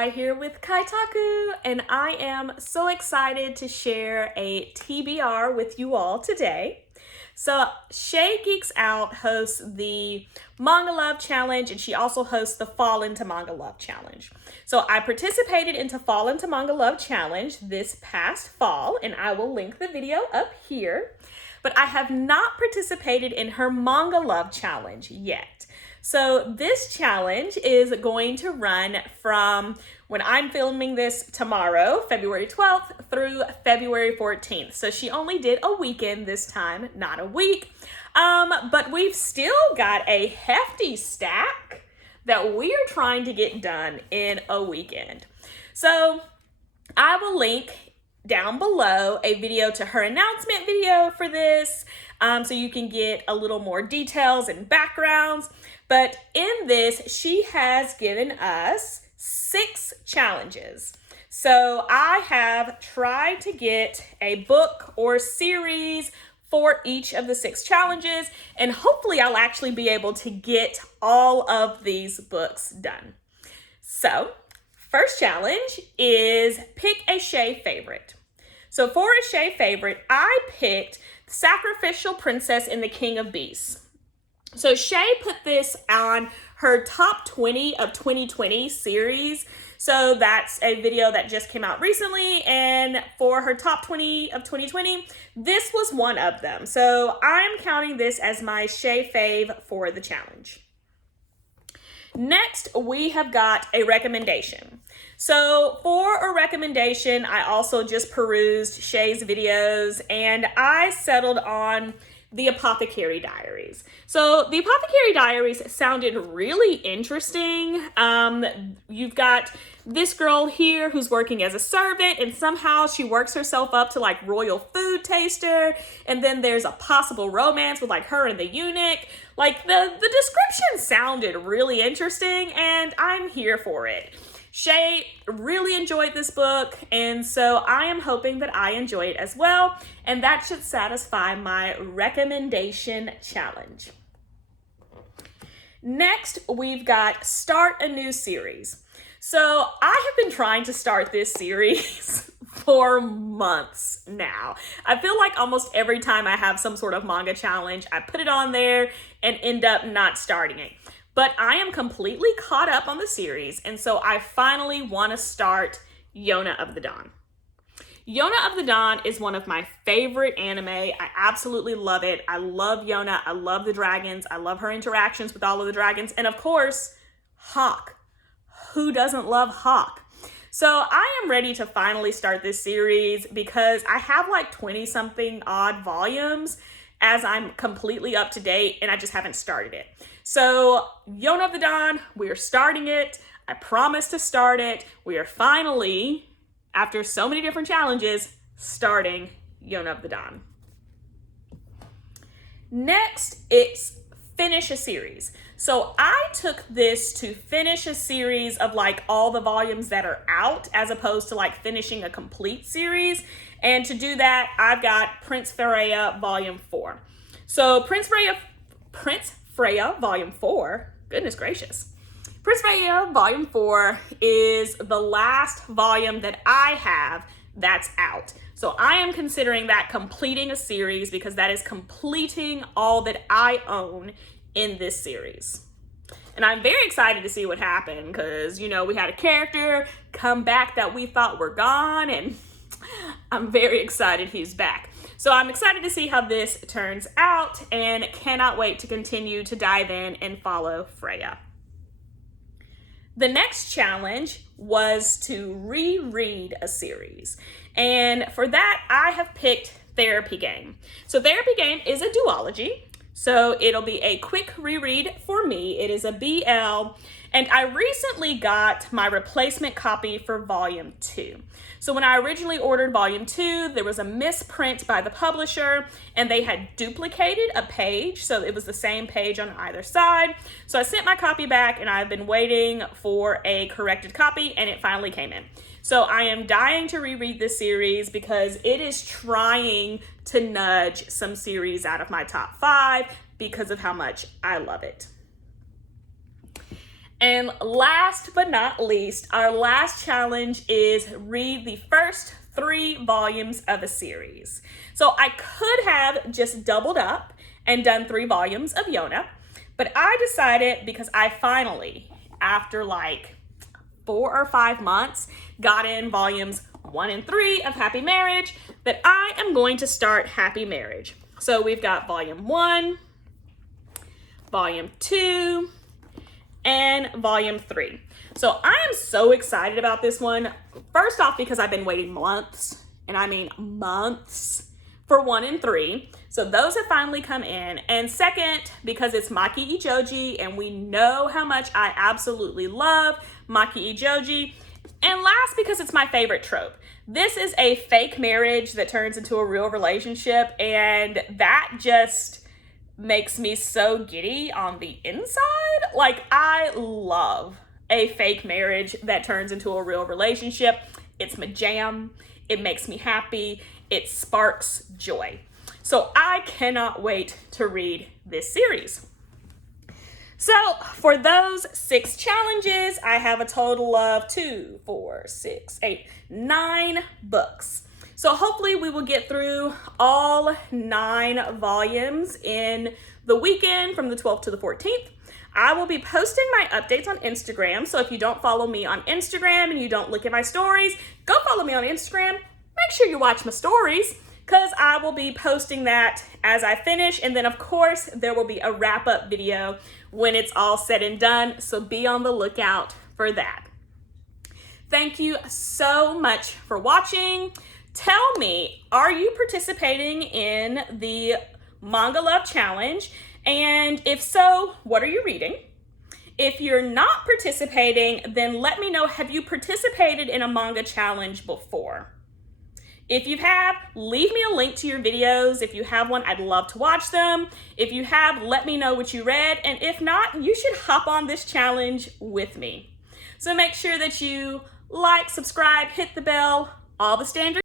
Kai here with Kaitaku, and I am so excited to share a TBR with you all today. So Shea Geeks Out hosts the Manga Love Challenge, and she also hosts the Fall into Manga Love Challenge. So I participated into Fall into Manga Love Challenge this past fall, and I will link the video up here. But I have not participated in her Manga Love Challenge yet. So this challenge is going to run from when I'm filming this tomorrow, February 12th, through February 14th. So she only did a weekend this time, not a week. But we've still got a hefty stack that we are trying to get done in a weekend. So I will link down below a video to her announcement video for this, so you can get a little more details and backgrounds. But in this, she has given us 6 challenges. So I have tried to get a book or series for each of the 6 challenges, and hopefully I'll actually be able to get all of these books done. So first challenge is pick a Shea favorite. So for a Shea favorite, I picked Sacrificial Princess and the King of Beasts. So Shea put this on her top 20 of 2020 series. So that's a video that just came out recently. And for her top 20 of 2020, this was one of them. So I'm counting this as my Shea fave for the challenge. Next, we have got a recommendation. So for a recommendation, I also just perused Shea's videos and I settled on The Apothecary Diaries. So The Apothecary Diaries sounded really interesting. You've got this girl here who's working as a servant, and somehow she works herself up to like royal food taster. And then there's a possible romance with like her and the eunuch. Like the description sounded really interesting, and I'm here for it. Shea really enjoyed this book, and so I am hoping that I enjoy it as well, and that should satisfy my recommendation challenge. Next, we've got start a new series. So I have been trying to start this series for months now. I feel like almost every time I have some sort of manga challenge, I put it on there and end up not starting it. But I am completely caught up on the series, and so I finally want to start Yona of the Dawn. Yona of the Dawn is one of my favorite anime. I absolutely love it. I love Yona. I love the dragons. I love her interactions with all of the dragons. And of course, Hawk. Who doesn't love Hawk? So I am ready to finally start this series because I have like 20-something odd volumes as I'm completely up to date, and I just haven't started it. So Yona of the Dawn, we are starting it. I promised to start it. We are finally, after so many different challenges, starting Yona of the Dawn. Next, it's finish a series. So I took this to finish a series of like all the volumes that are out, as opposed to like finishing a complete series. And to do that, I've got Prince Freya Volume 4. So Prince Freya Volume 4, goodness gracious. Prince Freya Volume 4 is the last volume that I have that's out. So I am considering that completing a series because that is completing all that I own in this series. And I'm very excited to see what happened because, you know, we had a character come back that we thought were gone, and I'm very excited he's back. So I'm excited to see how this turns out and cannot wait to continue to dive in and follow Freya. The next challenge was to reread a series. And for that, I have picked Therapy Game. So Therapy Game is a duology. So it'll be a quick reread for me. It is a BL, and I recently got my replacement copy for Volume 2. So when I originally ordered Volume 2, there was a misprint by the publisher, and they had duplicated a page, so it was the same page on either side. So I sent my copy back, and I've been waiting for a corrected copy, and it finally came in. So I am dying to reread this series because it is trying to nudge some series out of my top 5 because of how much I love it. And last but not least, our last challenge is read the first 3 volumes of a series. So I could have just doubled up and done 3 volumes of Yona, but I decided, because I finally, after like 4 or 5 months, got in volumes 1 and 3 of Happy Marriage, that I am going to start Happy Marriage. So we've got volume 1, volume 2, and volume 3. So I am so excited about this one. First off, because I've been waiting months, and I mean months, for 1 and 3. So those have finally come in. And second, because it's Maki Ijoji, and we know how much I absolutely love Maki Ijoji. And last, because it's my favorite trope. This is a fake marriage that turns into a real relationship, and that just makes me so giddy on the inside. Like, I love a fake marriage that turns into a real relationship. It's my jam. It makes me happy. It sparks joy. So I cannot wait to read this series. So for those 6 challenges, I have a total of 2, 4, 6, 8, 9 books. So hopefully we will get through all 9 volumes in the weekend from the 12th to the 14th. I will be posting my updates on Instagram. So if you don't follow me on Instagram and you don't look at my stories, go follow me on Instagram. Make sure you watch my stories, because I will be posting that as I finish. And then of course there will be a wrap-up video when it's all said and done. So be on the lookout for that. Thank you so much for watching. Tell me, are you participating in the Manga Love Challenge? And if so, what are you reading? If you're not participating, then let me know, have you participated in a manga challenge before? If you have, leave me a link to your videos. If you have one, I'd love to watch them. If you have, let me know what you read. And if not, you should hop on this challenge with me. So make sure that you like, subscribe, hit the bell, all the standard